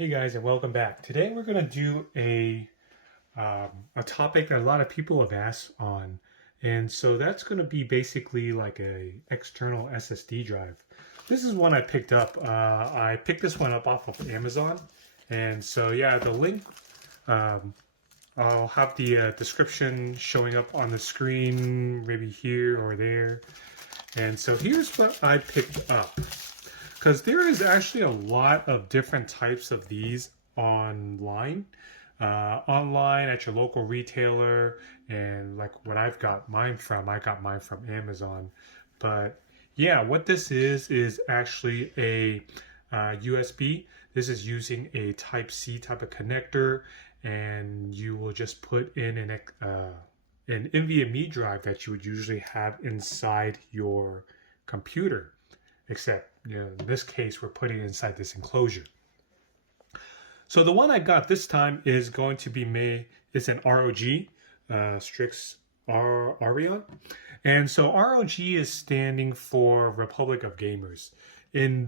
Hey guys, and welcome back. Today we're going to do a topic that a lot of people have asked on, and so that's going to be basically like a external SSD drive. This is one I picked up. I picked this one up off of Amazon, and so yeah, the link. Um, I'll have the description showing up on the screen, maybe here or there. And so here's what I picked up. Because there is actually a lot of different types of these online. Online at your local retailer, and like what I've got mine from, I got mine from Amazon. But yeah, what this is actually a USB. This is using a Type C type of connector, and you will just put in an NVMe drive that you would usually have inside your computer, except in this case we're putting it inside this enclosure. So the one I got this time is going to be made. It's an ROG Strix Arion, and so ROG is standing for Republic of Gamers. In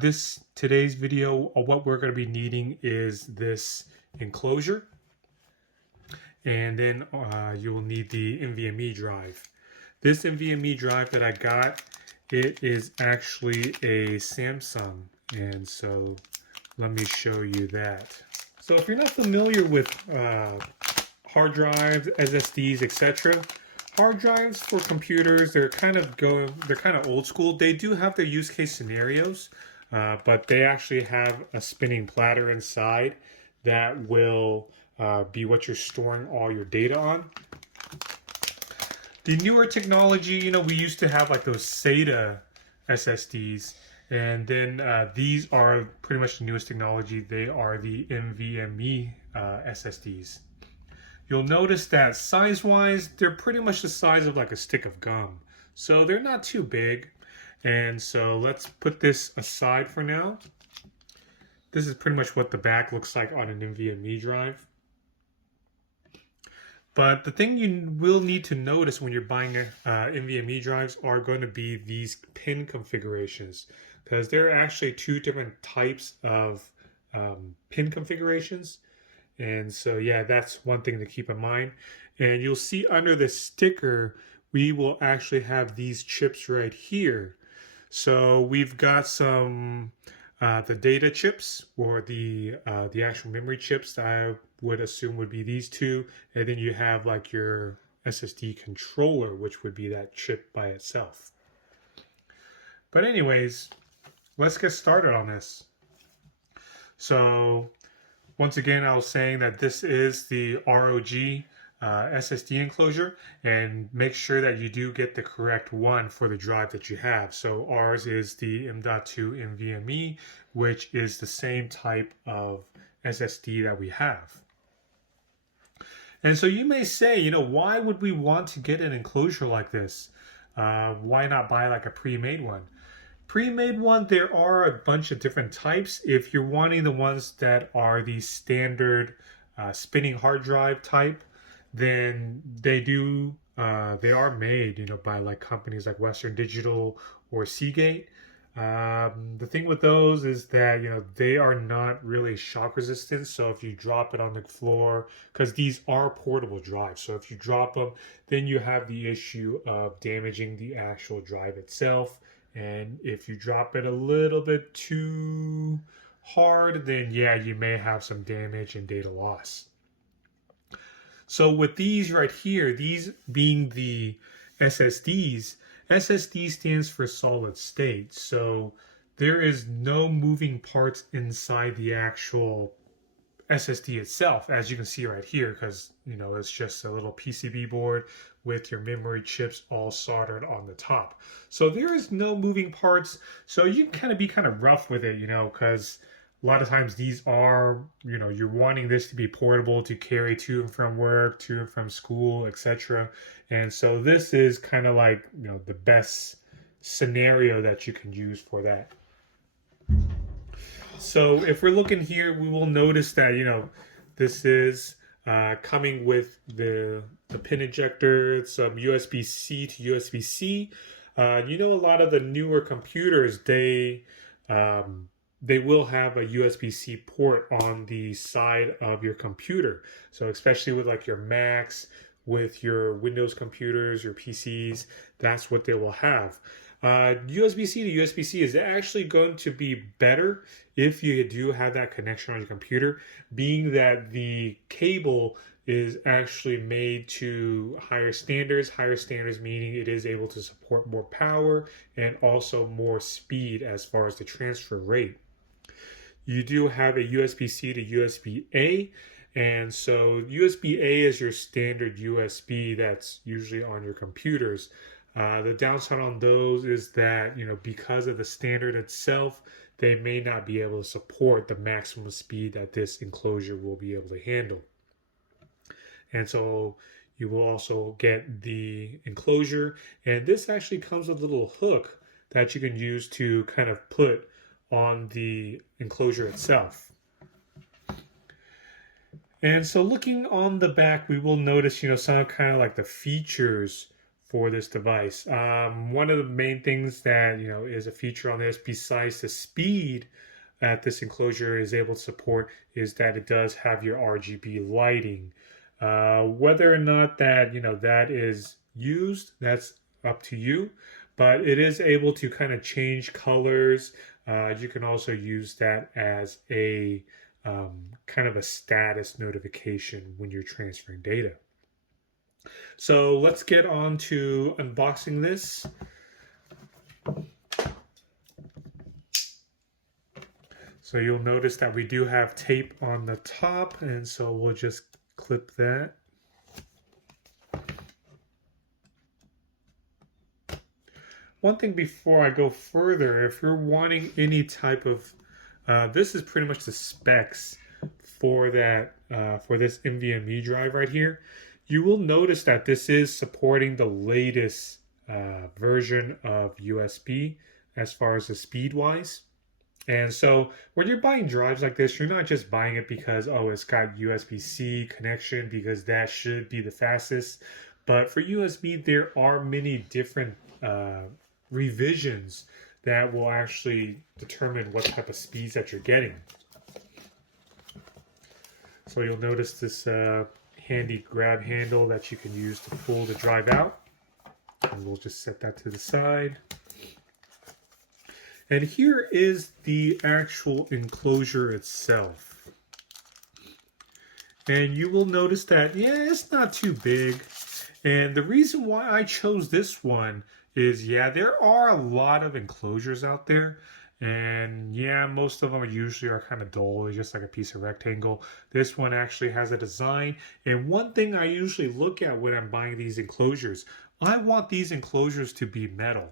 today's video, what we're going to be needing is this enclosure, and then you will need the NVMe drive. This NVMe drive that I got, it is actually a Samsung, and so let me show you that. So if you're not familiar with hard drives, SSDs, etc., hard drives for computers, they're kind of old school. They do have their use case scenarios, but they actually have a spinning platter inside that will be what you're storing all your data on. The newer technology, we used to have like those SATA SSDs, and then these are pretty much the newest technology. They are the NVMe SSDs. You'll notice that size-wise, they're pretty much the size of like a stick of gum. So they're not too big. And so let's put this aside for now. This is pretty much what the back looks like on an NVMe drive. But the thing you will need to notice when you're buying NVMe drives are going to be these pin configurations, because there are actually two different types of pin configurations. And so, yeah, that's one thing to keep in mind. And you'll see under the sticker, we will actually have these chips right here. So we've got some the data chips, or the actual memory chips that I would assume would be these two, and then you have like your SSD controller, which would be that chip by itself. But anyways, let's get started on this. So once again, I was saying that this is the ROG SSD enclosure, and make sure that you do get the correct one for the drive that you have. So ours is the M.2 NVMe, which is the same type of SSD that we have. And so you may say, why would we want to get an enclosure like this? Why not buy like a pre-made one? Pre-made one, there are a bunch of different types. If you're wanting the ones that are the standard spinning hard drive type, then they are made, by like companies like Western Digital or Seagate. The thing with those is that they are not really shock resistant. So if you drop it on the floor, because these are portable drives, so if you drop them, then you have the issue of damaging the actual drive itself. And if you drop it a little bit too hard, then yeah, you may have some damage and data loss. So with these right here, these being the SSDs, SSD stands for solid state. So there is no moving parts inside the actual SSD itself, as you can see right here, because it's just a little PCB board with your memory chips all soldered on the top. So there is no moving parts. So you can be kind of rough with it, because a lot of times these are, you're wanting this to be portable to carry to and from work, to and from school, etc. And so this is kind of like, the best scenario that you can use for that. So if we're looking here, we will notice that, this is coming with the pin ejector, some USB-C to USB-C. A lot of the newer computers, they they will have a USB-C port on the side of your computer. So especially with like your Macs, with your Windows computers, your PCs, that's what they will have. USB-C to USB-C is actually going to be better if you do have that connection on your computer, being that the cable is actually made to higher standards. Higher standards meaning it is able to support more power and also more speed as far as the transfer rate. You do have a USB-C to USB-A, and so USB-A is your standard USB that's usually on your computers. The downside on those is that, because of the standard itself, they may not be able to support the maximum speed that this enclosure will be able to handle. And so you will also get the enclosure, and this actually comes with a little hook that you can use to kind of put on the enclosure itself. And so looking on the back, we will notice, some kind of like the features for this device. One of the main things that, is a feature on this, besides the speed that this enclosure is able to support, is that it does have your RGB lighting. Whether or not that, that is used, that's up to you, but it is able to kind of change colors. You can also use that as a kind of a status notification when you're transferring data. So let's get on to unboxing this. So you'll notice that we do have tape on the top, and so we'll just clip that. One thing before I go further, if you're wanting any type of, this is pretty much the specs for that, for this NVMe drive right here. You will notice that this is supporting the latest version of USB as far as the speed wise. And so when you're buying drives like this, you're not just buying it because, oh, it's got USB-C connection, because that should be the fastest. But for USB, there are many different revisions that will actually determine what type of speeds that you're getting. So you'll notice this handy grab handle that you can use to pull the drive out. And we'll just set that to the side. And here is the actual enclosure itself. And you will notice that, yeah, it's not too big. And the reason why I chose this one is, yeah, there are a lot of enclosures out there. And yeah, most of them usually are kind of dull. It's just like a piece of rectangle. This one actually has a design. And one thing I usually look at when I'm buying these enclosures, I want these enclosures to be metal.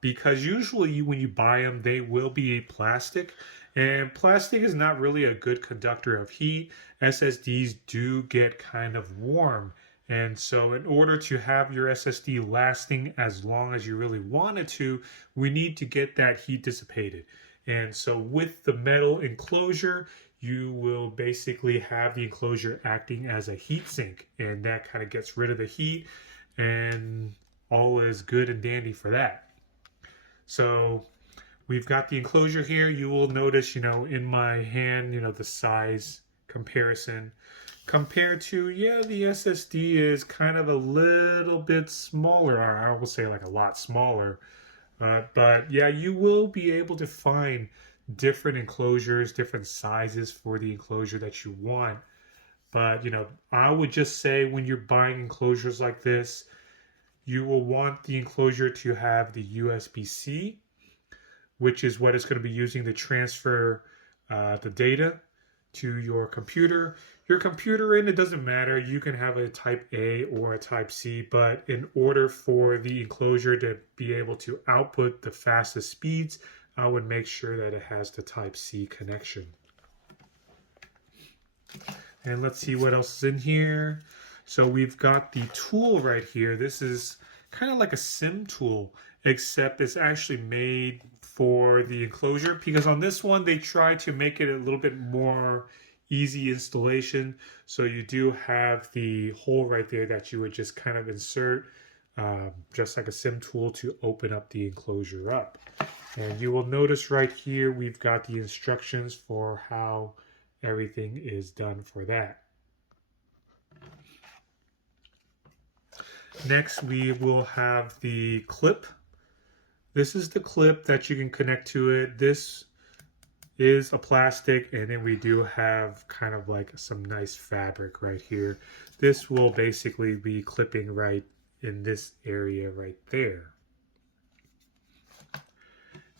Because usually when you buy them, they will be plastic, and plastic is not really a good conductor of heat. SSDs do get kind of warm, and so in order to have your SSD lasting as long as you really want it to, we need to get that heat dissipated. And so with the metal enclosure, you will basically have the enclosure acting as a heat sink, and that kind of gets rid of the heat, and all is good and dandy for that. So we've got the enclosure here. You will notice, in my hand, the size comparison compared to, yeah, the SSD is kind of a little bit smaller. I will say like a lot smaller. But yeah, you will be able to find different enclosures, different sizes for the enclosure that you want. But, I would just say when you're buying enclosures like this, you will want the enclosure to have the USB-C, which is what it's going to be using to transfer the data to your computer. Your computer, and it doesn't matter, you can have a type A or a type C, but in order for the enclosure to be able to output the fastest speeds, I would make sure that it has the type C connection. And let's see what else is in here. So we've got the tool right here. This is kind of like a sim tool, except it's actually made for the enclosure, because on this one they try to make it a little bit more easy installation. So you do have the hole right there that you would just kind of insert, just like a sim tool, to open up the enclosure up. And you will notice right here we've got the instructions for how everything is done for that. Next, we will have the clip. This is the clip that you can connect to it. This is a plastic, and then we do have kind of like some nice fabric right here. This will basically be clipping right in this area right there.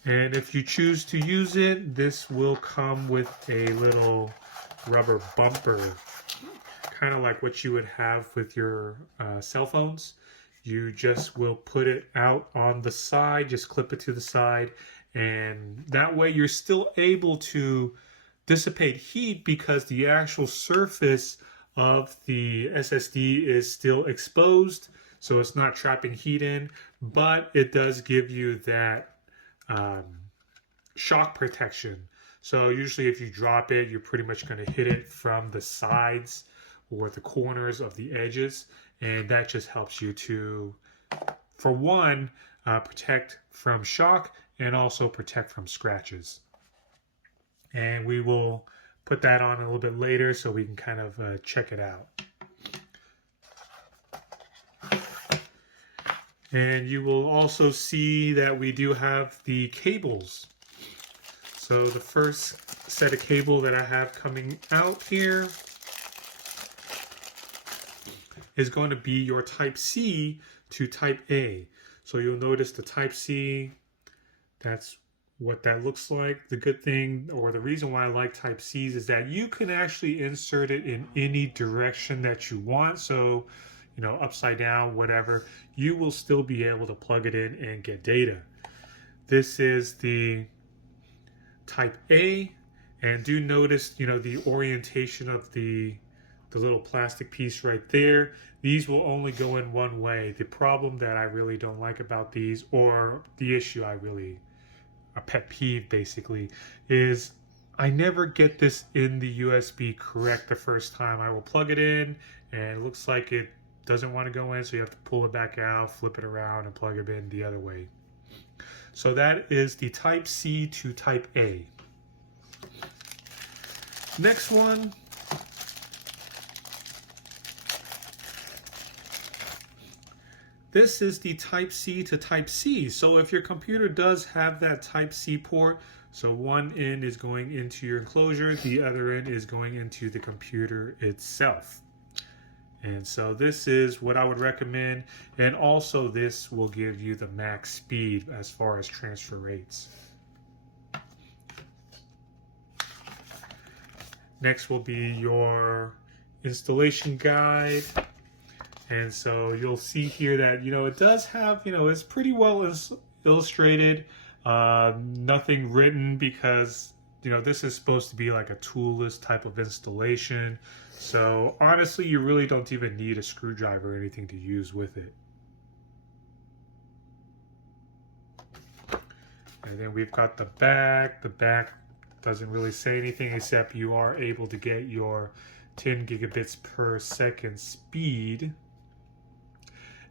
And if you choose to use it, this will come with a little rubber bumper, kind of like what you would have with your cell phones. You just will put it out on the side, just clip it to the side, and that way you're still able to dissipate heat because the actual surface of the SSD is still exposed, so it's not trapping heat in, but it does give you that shock protection. So usually if you drop it, you're pretty much going to hit it from the sides or the corners of the edges, and that just helps you to, for one, protect from shock and also protect from scratches. And we will put that on a little bit later so we can kind of check it out. And you will also see that we do have the cables. So the first set of cable that I have coming out here is going to be your Type C to Type A. So you'll notice the Type C, that's what that looks like. The good thing, or the reason why I like Type C's, is that you can actually insert it in any direction that you want. So, you know, upside down, whatever, you will still be able to plug it in and get data. This is the Type A, and do notice, you know, the orientation of the little plastic piece right there. These will only go in one way. The problem that I really don't like about these, or the issue a pet peeve basically, is I never get this in the USB correct the first time. I will plug it in and it looks like it doesn't want to go in, so you have to pull it back out, flip it around, and plug it in the other way. So that is the Type C to Type A. Next one, this is the Type C to Type C. So if your computer does have that Type C port, so one end is going into your enclosure, the other end is going into the computer itself. And so this is what I would recommend, and also this will give you the max speed as far as transfer rates. Next will be your installation guide. And so you'll see here that, you know, it does have, you know, it's pretty well illustrated, nothing written, because, you know, this is supposed to be like a toolless type of installation. So honestly, you really don't even need a screwdriver or anything to use with it. And then we've got the back. The back doesn't really say anything except you are able to get your 10 gigabits per second speed.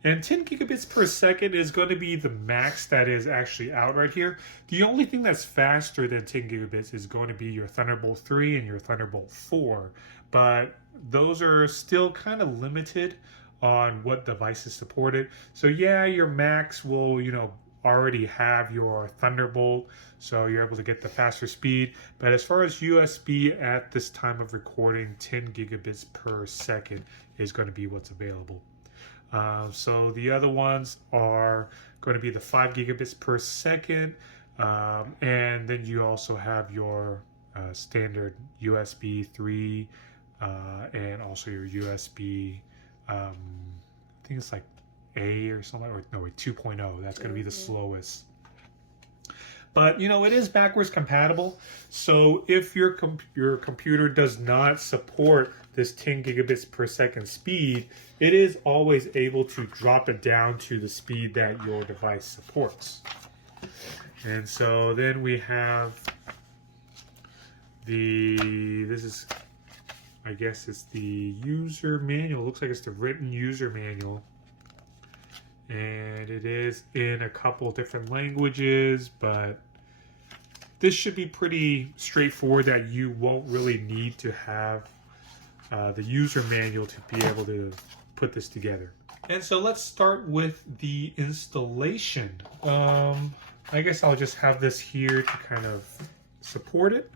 And 10 gigabits per second is going to be the max that is actually out right here. The only thing that's faster than 10 gigabits is going to be your Thunderbolt 3 and your Thunderbolt 4. But those are still kind of limited on what devices support it. So yeah, your Macs will, you know, already have your Thunderbolt, so you're able to get the faster speed. But as far as USB at this time of recording, 10 gigabits per second is going to be what's available. So the other ones are going to be the 5 gigabits per second, and then you also have your standard USB 3 and also your USB, I think it's like A or something, or no, wait, 2.0. That's going to be the slowest. But, you know, it is backwards compatible. So if your computer does not support this 10 gigabits per second speed, it is always able to drop it down to the speed that your device supports. And so then we have this is, I guess it's the user manual. It looks like it's the written user manual. And it is in a couple different languages, but this should be pretty straightforward, that you won't really need to have the user manual to be able to put this together. And so let's start with the installation. I guess I'll just have this here to kind of support it.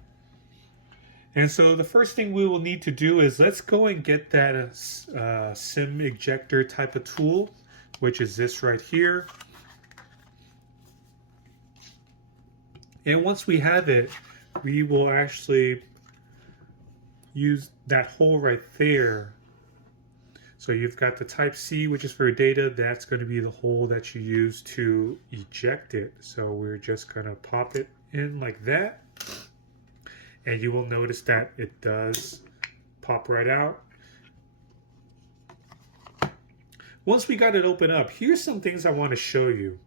And so the first thing we will need to do is let's go and get that SIM ejector type of tool, which is this right here. And once we have it, we will actually use that hole right there. So you've got the type C, which is for data. That's going to be the hole that you use to eject it. So we're just going to pop it in like that. And you will notice that it does pop right out. Once we got it open up, here's some things I want to show you.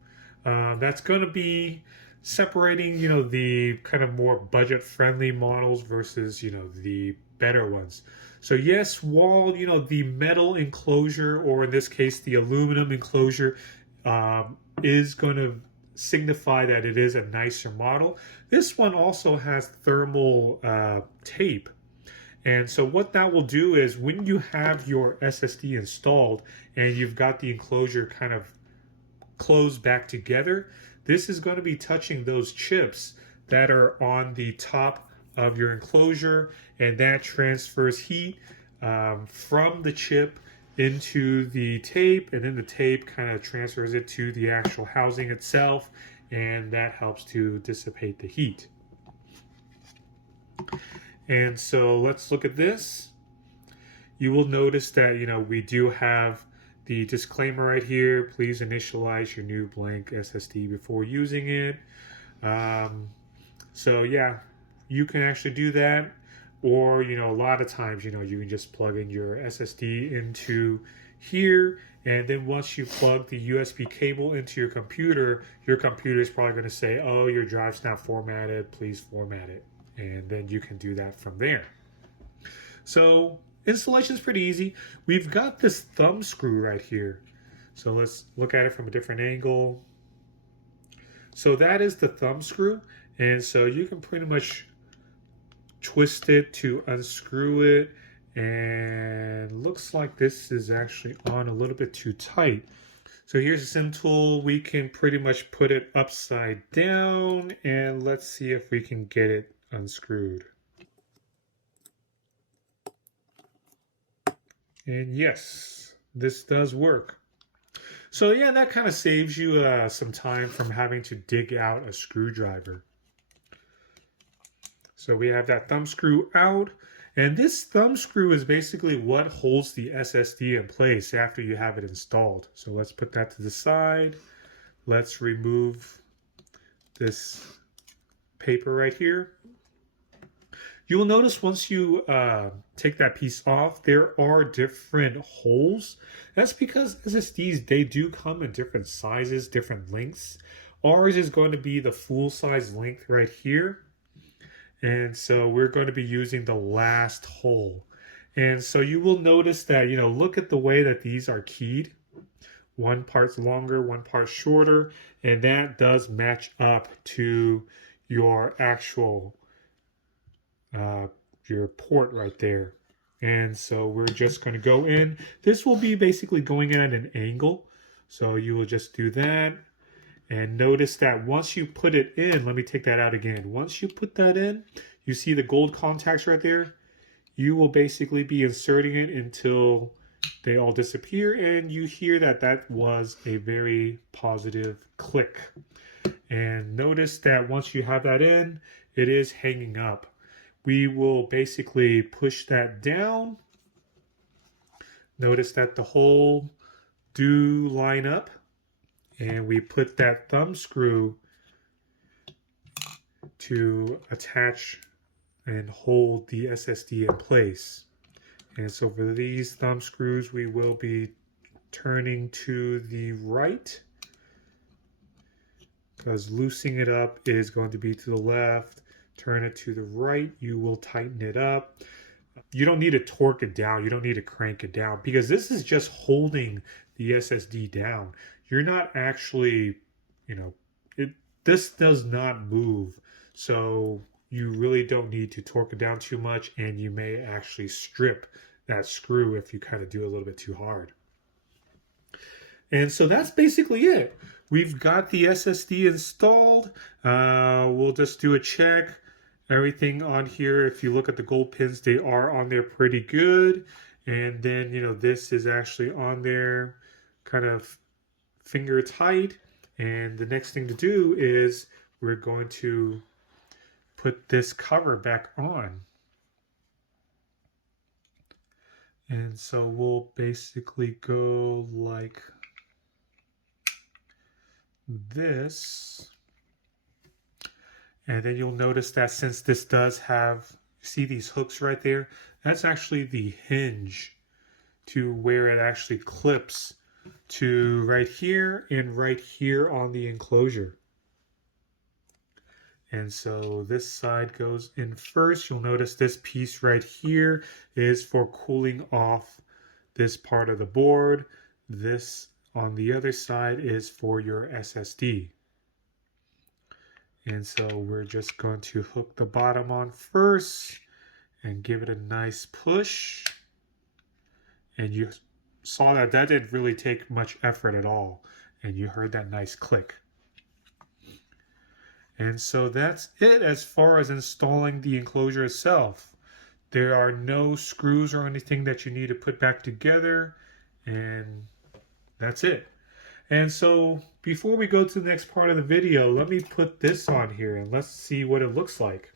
That's going to be separating, the kind of more budget-friendly models versus, the better ones. So yes, while, the metal enclosure, or in this case, the aluminum enclosure, is going to signify that it is a nicer model, this one also has thermal tape. And so what that will do is when you have your SSD installed and you've got the enclosure kind of closed back together, this is going to be touching those chips that are on the top of your enclosure, and that transfers heat from the chip into the tape, and then the tape kind of transfers it to the actual housing itself, and that helps to dissipate the heat. And so let's look at this. You will notice that, we do have the disclaimer right here. Please initialize your new blank SSD before using it. So yeah, you can actually do that. Or, a lot of times, you can just plug in your SSD into here. And then once you plug the USB cable into your computer is probably going to say, oh, your drive's not formatted, please format it. And then you can do that from there. So installation is pretty easy. We've got this thumb screw right here. So let's look at it from a different angle. So that is the thumb screw. And so you can pretty much twist it to unscrew it, and looks like this is actually on a little bit too tight. So here's a SIM tool. We can pretty much put it upside down, and let's see if we can get it unscrewed. And yes, this does work. So yeah, that kind of saves you some time from having to dig out a screwdriver. So we have that thumb screw out, and this thumb screw is basically what holds the SSD in place after you have it installed. So let's put that to the side. Let's remove this paper right here. You will notice once you take that piece off, there are different holes. That's because SSDs, they do come in different sizes, different lengths. Ours is going to be the full size length right here. And so we're going to be using the last hole. And so you will notice that, look at the way that these are keyed. One part's longer, one part shorter, and that does match up to your actual, your port right there. And so we're just going to go in. This will be basically going in at an angle. So you will just do that. And notice that once you put it in, let me take that out again. Once you put that in, you see the gold contacts right there. You will basically be inserting it until they all disappear, and you hear that that was a very positive click. And notice that once you have that in, it is hanging up. We will basically push that down. Notice that the hole do line up. And we put that thumb screw to attach and hold the SSD in place. And so for these thumb screws, we will be turning to the right, because loosening it up is going to be to the left. Turn it to the right, you will tighten it up. You don't need to torque it down. You don't need to crank it down, because this is just holding the SSD down. You're not actually, this does not move. So you really don't need to torque it down too much, and you may actually strip that screw if you kind of do a little bit too hard. And so that's basically it. We've got the SSD installed. We'll just do a check. Everything on here, if you look at the gold pins, they are on there pretty good. And then, this is actually on there kind of finger tight. And the next thing to do is we're going to put this cover back on. And so we'll basically go like this. And then you'll notice that since this does have, see these hooks right there? That's actually the hinge to where it actually clips to right here and right here on the enclosure. And so this side goes in first. You'll notice this piece right here is for cooling off this part of the board. This on the other side is for your SSD. And so we're just going to hook the bottom on first and give it a nice push. And you saw that didn't really take much effort at all. And you heard that nice click. And so that's it as far as installing the enclosure itself. There are no screws or anything that you need to put back together. And that's it. And so before we go to the next part of the video, let me put this on here and let's see what it looks like.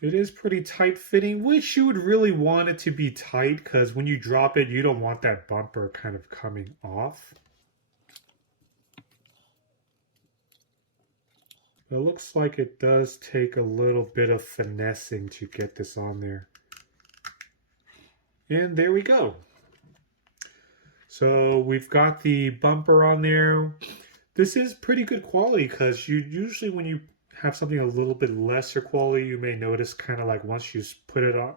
It is pretty tight fitting, which you would really want it to be tight because when you drop it, you don't want that bumper kind of coming off. It looks like it does take a little bit of finessing to get this on there. And there we go. So we've got the bumper on there. This is pretty good quality because usually when you have something a little bit lesser quality, you may notice kind of like once you put it on,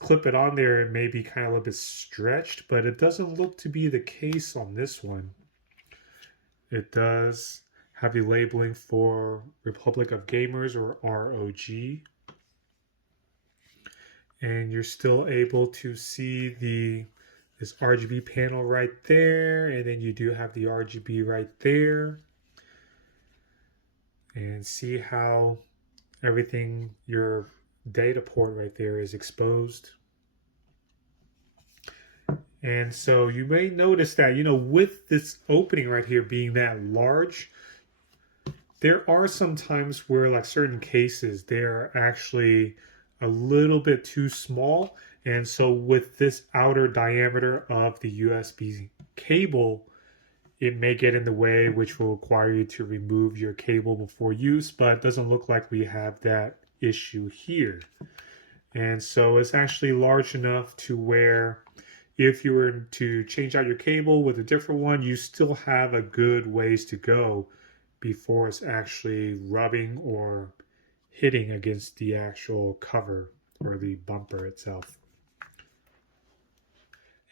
clip it on there, it may be kind of a little bit stretched, but it doesn't look to be the case on this one. It does have the labeling for Republic of Gamers, or ROG. And you're still able to see this RGB panel right there, and then you do have the RGB right there. And see how everything, your data port right there is exposed. And so you may notice that, with this opening right here being that large, there are some times where, like certain cases, they're actually a little bit too small. And so with this outer diameter of the USB cable, it may get in the way, which will require you to remove your cable before use, but it doesn't look like we have that issue here. And so it's actually large enough to where if you were to change out your cable with a different one, you still have a good ways to go before it's actually rubbing or hitting against the actual cover or the bumper itself.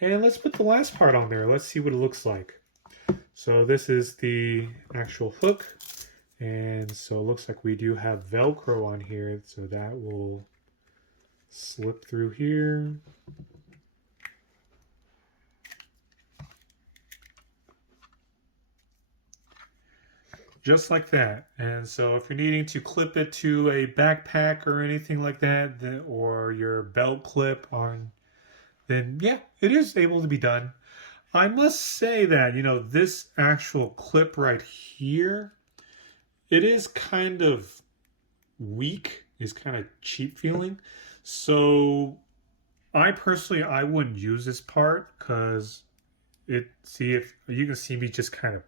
And let's put the last part on there. Let's see what it looks like. So this is the actual hook. And so it looks like we do have Velcro on here. So that will slip through here. Just like that. And so if you're needing to clip it to a backpack or anything like that, or your belt clip on, then yeah, it is able to be done. I must say that, this actual clip right here, it is kind of weak, is kind of cheap feeling. So I wouldn't use this part because if you can see me just kind of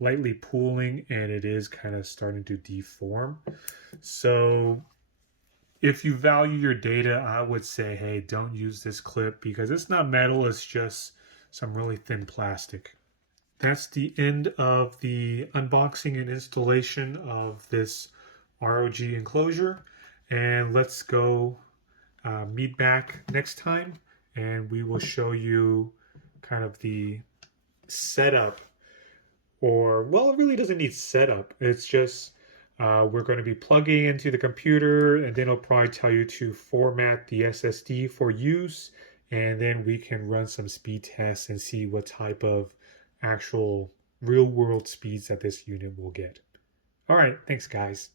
lightly pulling, and it is kind of starting to deform. So if you value your data, I would say, hey, don't use this clip because it's not metal, it's just some really thin plastic. That's the end of the unboxing and installation of this ROG enclosure. And let's go meet back next time, and we will show you kind of the setup. Or, well, it really doesn't need setup. It's just we're going to be plugging into the computer, and then it'll probably tell you to format the SSD for use, and then we can run some speed tests and see what type of actual real world speeds that this unit will get. All right, thanks guys.